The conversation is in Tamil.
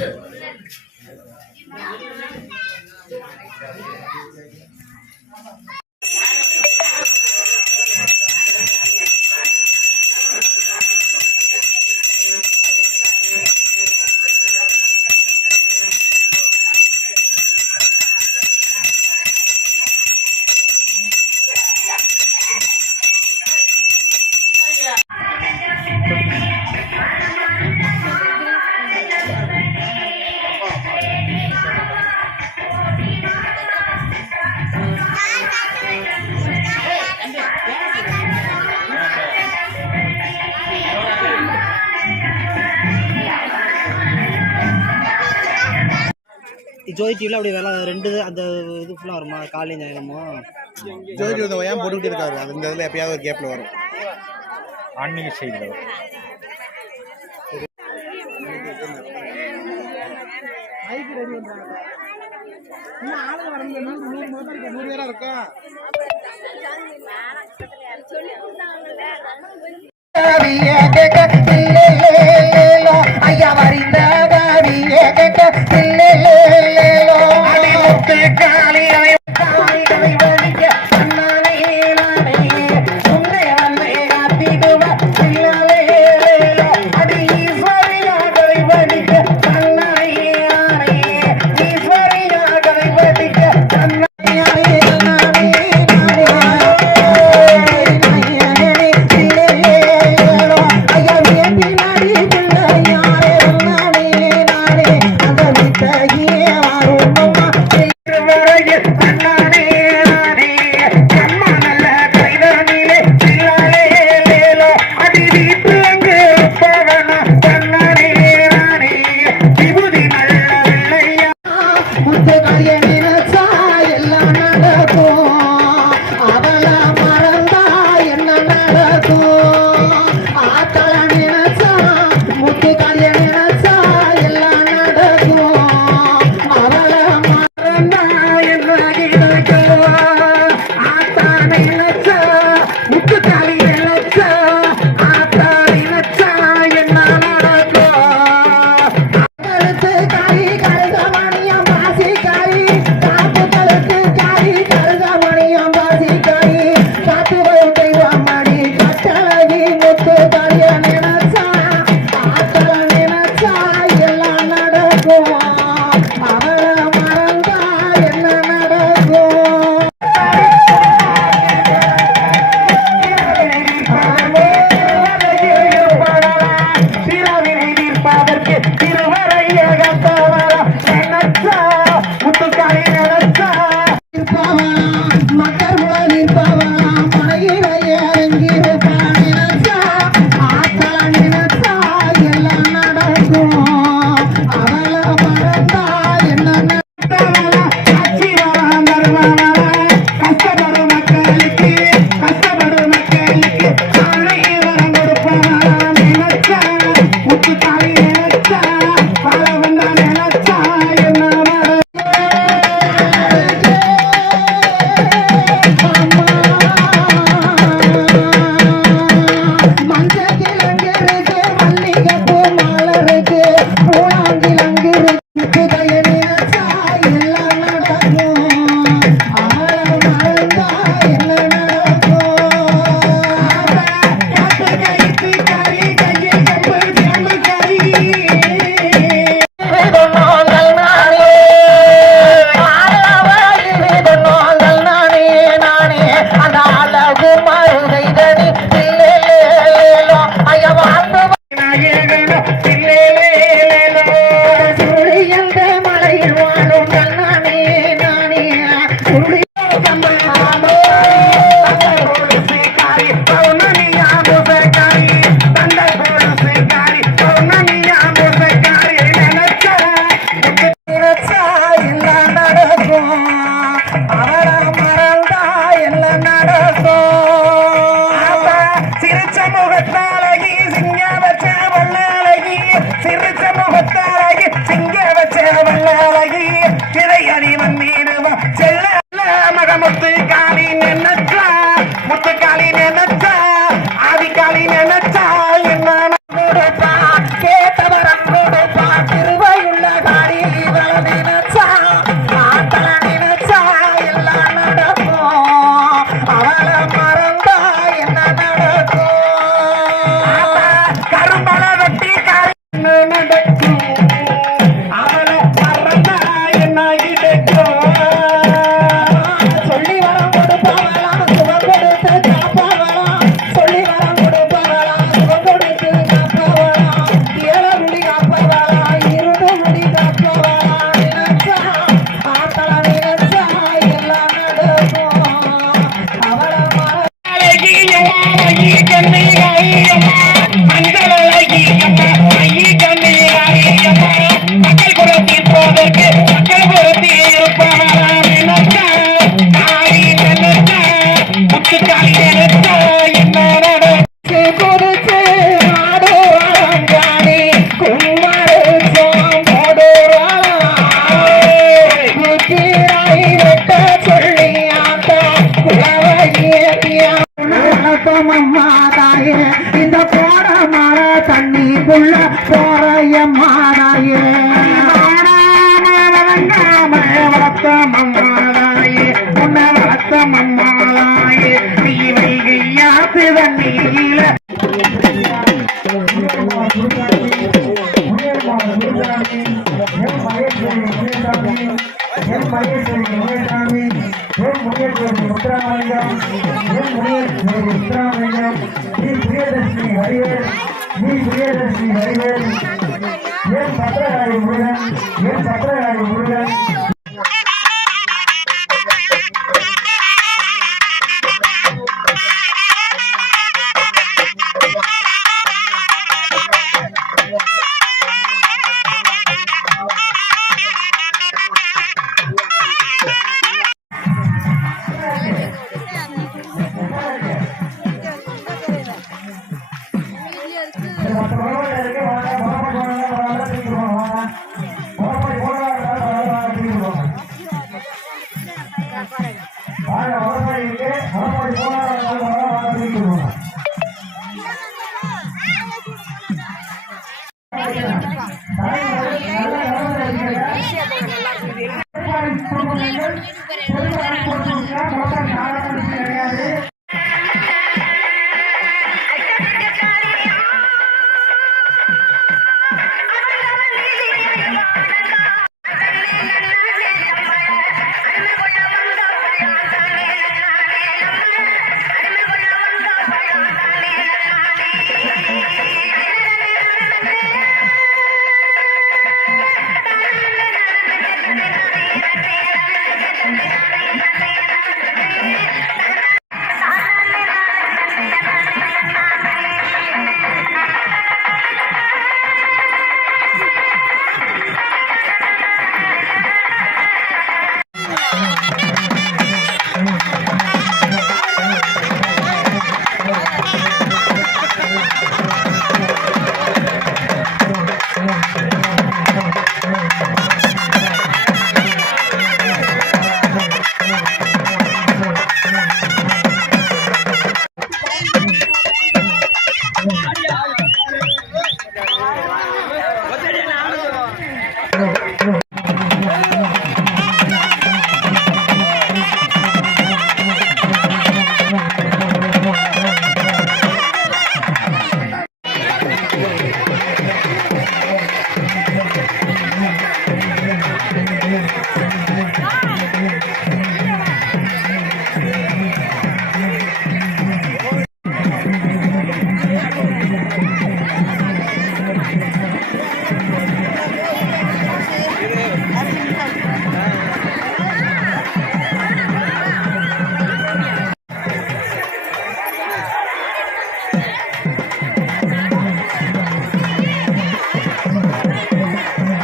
Thank you. ஜோதி டிவியில் அப்படி வேலை ரெண்டு அந்த இது ஃபுல்லாக வருமா? காலையும் ஞாயிறமோ ஜோதி இந்த ஏன் போட்டுக்கிட்டே இருக்காரு? அது இந்த இதில் எப்பயாவது ஒரு கேப்பில் வரும். ஆன்மீக நூறு பேரா போறோமம்மா தாயே இந்த போற மர தண்ணிக்குள்ள போறையம்மா தாயே மம்மாலாயே நீ வைகையா நீல.